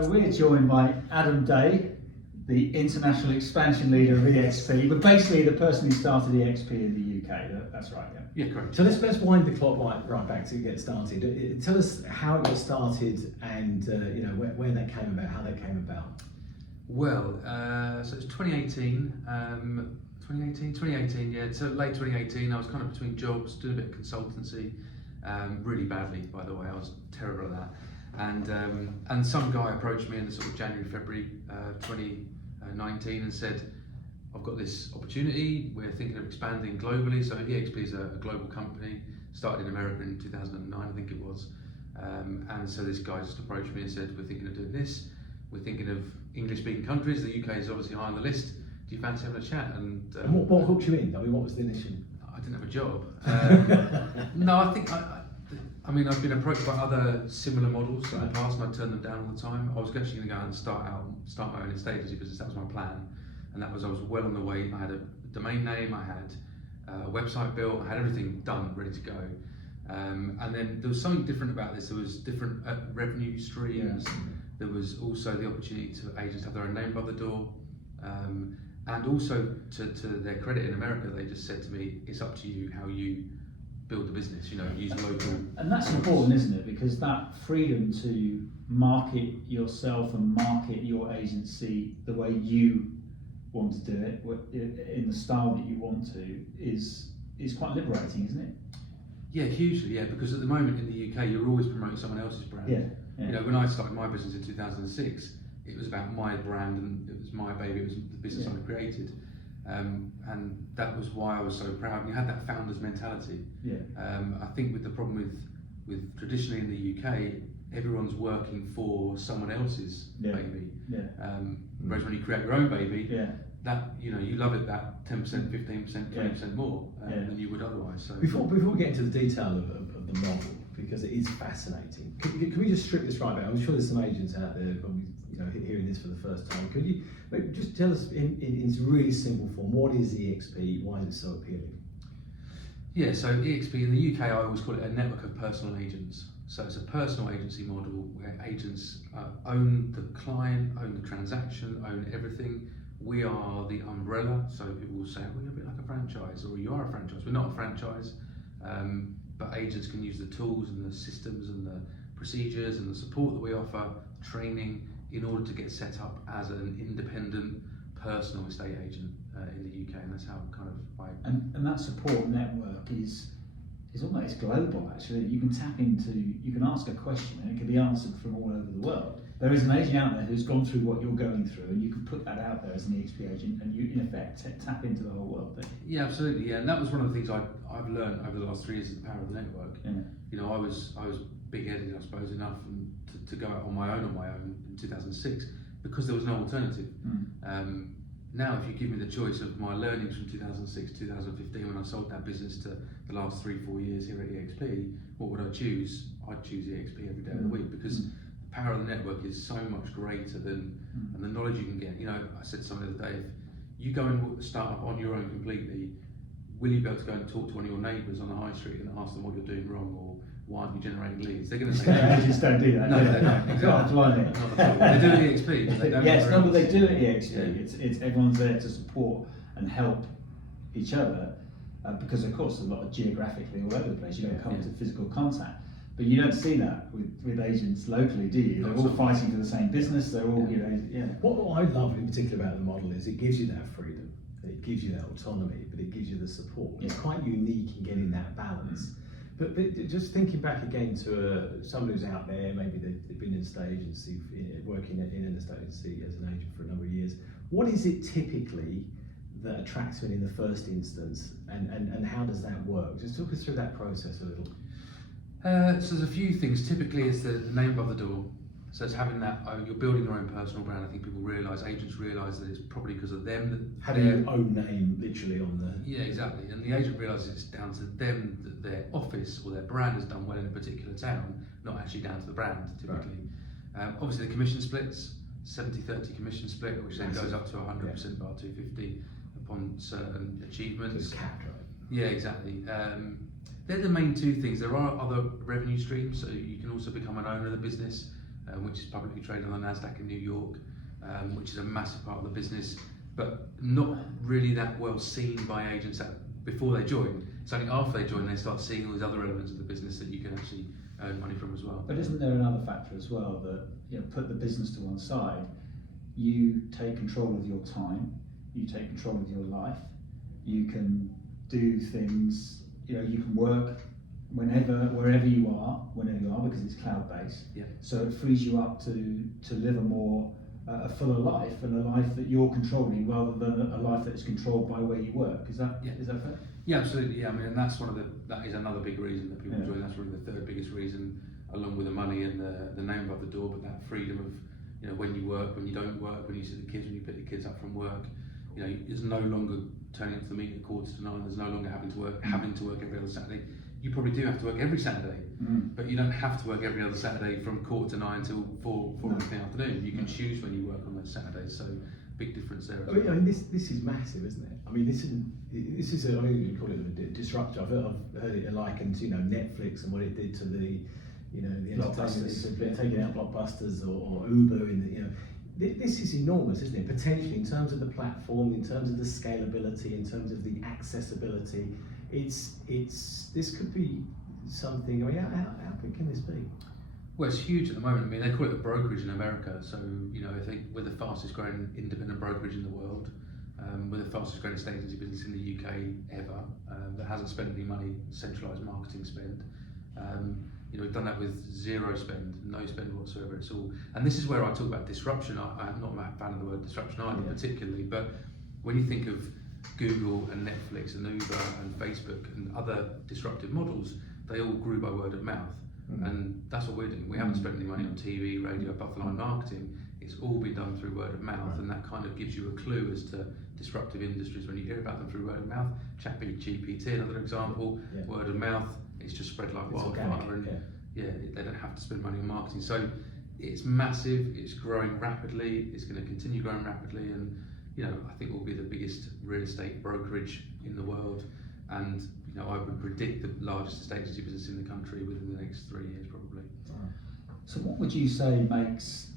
So we're joined by Adam Day, the international expansion leader of EXP, but basically the person who started EXP in the UK. That's right, yeah. Yeah, correct. So let's wind the clock right back to get started. Tell us how it got started and where that came about, how that came about. Well, so it's 2018, 2018, yeah, so late 2018, I was kind of between jobs, doing a bit of consultancy, really badly, by the way, I was terrible at that. And some guy approached me in the sort of January, February 2019 and said, I've got this opportunity, we're thinking of expanding globally. So EXP is a global company, started in America in 2009, I think it was. And so this guy just approached me and said, we're thinking of doing this, we're thinking of English-speaking countries, the UK is obviously high on the list, do you fancy having a chat? And what hooked you in? I mean, what was the initial? I didn't have a job. No, I think, I mean, I've been approached by other similar models in the past and I turned them down all the time. I was actually going to go and start my own estate agency business, that was my plan. And that was, I was well on the way. I had a domain name, I had a website built, I had everything done, ready to go. And then there was something different about this. There was different revenue streams. Yeah. There was also the opportunity to agents have their own name above the door. And also to their credit in America, they just said to me, it's up to you how you build the business, use local. And that's important, isn't it? Because that freedom to market yourself and market your agency the way you want to do it, in the style that you want to, is quite liberating, isn't it? Yeah, hugely, yeah, because at the moment in the UK, you're always promoting someone else's brand. Yeah. When I started my business in 2006, it was about my brand and it was my baby, it was the business I created. And that was why I was so proud. We had that founder's mentality. Yeah. I think with the problem with traditionally in the UK, everyone's working for someone else's baby. Yeah. Whereas when you create your own baby, that you love it that 10%, 15%, 20% more than you would otherwise. So before we get into the detail of the model, because it is fascinating, can we just strip this right back? I'm sure there's some agents out there probably hearing this for the first time. Could you maybe just tell us in really simple form, what is EXP? Why is it so appealing? Yeah, so EXP in the UK, I always call it a network of personal agents. So it's a personal agency model where agents own the client, own the transaction, own everything. We are the umbrella, so people will say, well, you're a bit like a franchise, or you are a franchise. We're not a franchise, but agents can use the tools and the systems and the procedures and the support that we offer, training, in order to get set up as an independent personal estate agent in the UK, and that's how kind of And that support network is almost global, actually. You can tap into, you can ask a question and it can be answered from all over the world. There is an agent out there who's gone through what you're going through, and you can put that out there as an EXP agent, and you in effect tap into the whole world. Yeah, absolutely. Yeah, and that was one of the things I've learned over the last 3 years is the power of the network. Yeah. I was big-headed, I suppose, enough to go out on my own in 2006 because there was no alternative. Now, if you give me the choice of my learnings from 2006 to 2015 when I sold that business to the last 3-4 years here at EXP, what would I choose? I'd choose EXP every day of the week because the power of the network is so much greater than and the knowledge you can get. I said to someone the other day, if you go and start up on your own completely, will you be able to go and talk to one of your neighbours on the high street and ask them what you're doing wrong or why aren't you generating leads? They're going to say agents don't do that. No, they don't. Exactly. They do at EXP, but they don't. Yes, no, but they do at EXP. Yeah. It's everyone's there to support and help each other because, of course, a lot of geographically all over the place. You don't come into physical contact, but you don't see that with agents locally, do you? They're all fighting for the same business. They're all, What I love in particular about the model is it gives you that freedom, it gives you that autonomy, but it gives you the support. It's quite unique in getting that balance. But just thinking back again to someone who's out there, maybe they've been in an estate agency, working in an estate agency as an agent for a number of years. What is it typically that attracts them in the first instance, and how does that work? Just talk us through that process a little. So there's a few things. Typically, it's the name above the door. So it's having that, you're building your own personal brand. I think people realise, agents realise that it's probably because of them. That having your own name literally on the... Yeah, exactly. And the agent realises it's down to them that their office or their brand has done well in a particular town, not actually down to the brand, typically. Right. Obviously the commission splits, 70-30 commission split, which then goes up to 100% bar 250 upon certain achievements. So it's capped, right? Yeah, exactly. They're the main two things. There are other revenue streams, so you can also become an owner of the business. which is publicly traded on the NASDAQ in New York, which is a massive part of the business, but not really that well seen by agents before they join. It's only after they join they start seeing all these other elements of the business that you can actually earn money from as well. But isn't there another factor as well that, put the business to one side, you take control of your time, you take control of your life, you can do things, you can work wherever you are, because it's cloud-based. Yeah. So it frees you up to live a fuller life, and a life that you're controlling rather than a life that is controlled by where you work. Is that fair? Yeah, absolutely. Yeah, I mean, and that's that is another big reason that people join. That's really the third biggest reason, along with the money and the name above the door. But that freedom of, when you work, when you don't work, when you see the kids, when you pick the kids up from work, it's no longer turning up to the meeting at 9:15. There's no longer having to work every other Saturday. You probably do have to work every Saturday, but you don't have to work every other Saturday from 9:15 till 4 in the afternoon. You can choose when you work on those Saturdays. So big difference there. I mean, this is massive, isn't it? I mean, this is I mean, you call it a disruptor. I've heard it likened to Netflix and what it did to the entertainment, taking out Blockbusters or Uber this is enormous, isn't it? Potentially in terms of the platform, in terms of the scalability, in terms of the accessibility. This could be something. I mean, how big can this be? Well, it's huge at the moment. I mean, they call it a brokerage in America. So, I think we're the fastest growing independent brokerage in the world. We're the fastest growing estate agency business in the UK ever that hasn't spent any money, centralised marketing spend. We've done that with zero spend, no spend whatsoever. It's all, and this is where I talk about disruption. I'm not a fan of the word disruption either, particularly, but when you think of Google and Netflix and Uber and Facebook and other disruptive models, they all grew by word of mouth. And that's what we're doing. We haven't spent any money on TV, radio, above the line marketing. It's all been done through word of mouth, and that kind of gives you a clue as to disruptive industries when you hear about them through word of mouth. ChatGPT, another example, word of mouth, it's just spread like wildfire, and they don't have to spend money on marketing. So it's massive, it's growing rapidly, it's going to continue growing rapidly, and I think we'll be the biggest real estate brokerage in the world, and I would predict the largest estate agency business in the country within the next 3 years probably. So what would you say makes,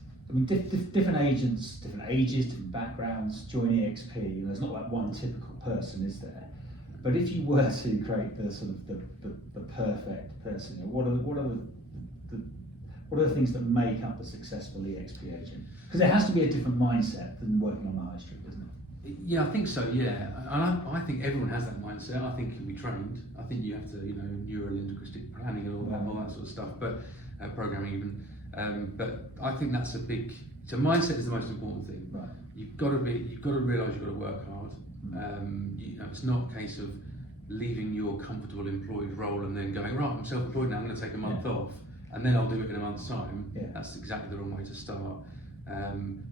different agents, different ages, different backgrounds join EXP? There's not like one typical person, is there? But if you were to create the sort of the perfect person, what are the things that make up a successful EXP agent? Because there has to be a different mindset than working on the high street, doesn't it? Yeah, I think so. Yeah, and I think everyone has that mindset. I think you can be trained. I think you have to, neuro-linguistic planning and all that sort of stuff, but programming even. But I think that's a big. So mindset is the most important thing. Right. You've got to realise you've got to work hard. It's not a case of leaving your comfortable employed role and then going, right, I'm self-employed now, I'm going to take a month off and then I'll do it in a month's time. That's exactly the wrong way to start.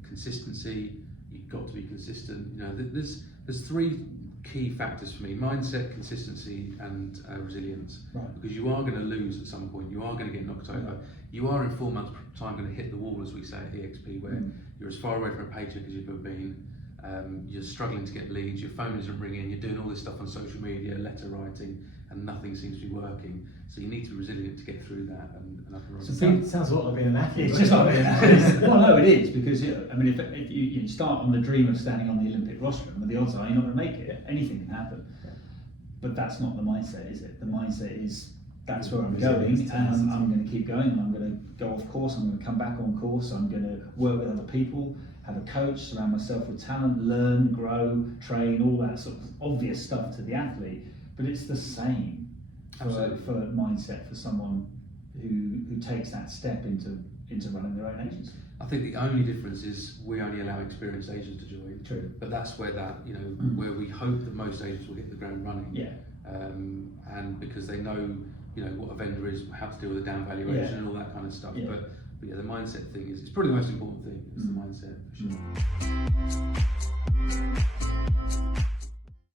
Consistency, you've got to be consistent. There's three key factors for me: mindset, consistency, and resilience. Right. Because you are going to lose at some point. You are going to get knocked over. You are in 4 months' time going to hit the wall, as we say at EXP, where you're as far away from a paycheck as you've ever been. You're struggling to get leads, your phone isn't ringing, you're doing all this stuff on social media, letter writing, and nothing seems to be working. So you need to be resilient to get through that. And I can so it sounds a lot like being an athlete. It's just like being an athlete. Well, no, it is, because if you start on the dream of standing on the Olympic rostrum, the odds are you're not going to make it. Anything can happen. But that's not the mindset, is it? The mindset is, that's where I'm going, and I'm going to keep going, and I'm going to go off course, I'm going to come back on course, I'm going to work with other people, have a coach, surround myself with talent, learn, grow, train, all that sort of obvious stuff to the athlete. But it's the same for mindset for someone who takes that step into running their own agency. I think the only difference is we only allow experienced agents to join. True. But that's where where we hope that most agents will hit the ground running. Yeah. And because they know what a vendor is, how to deal with the down valuation and all that kind of stuff. Yeah. But the mindset thing it's probably the most important thing. It's the mindset for sure.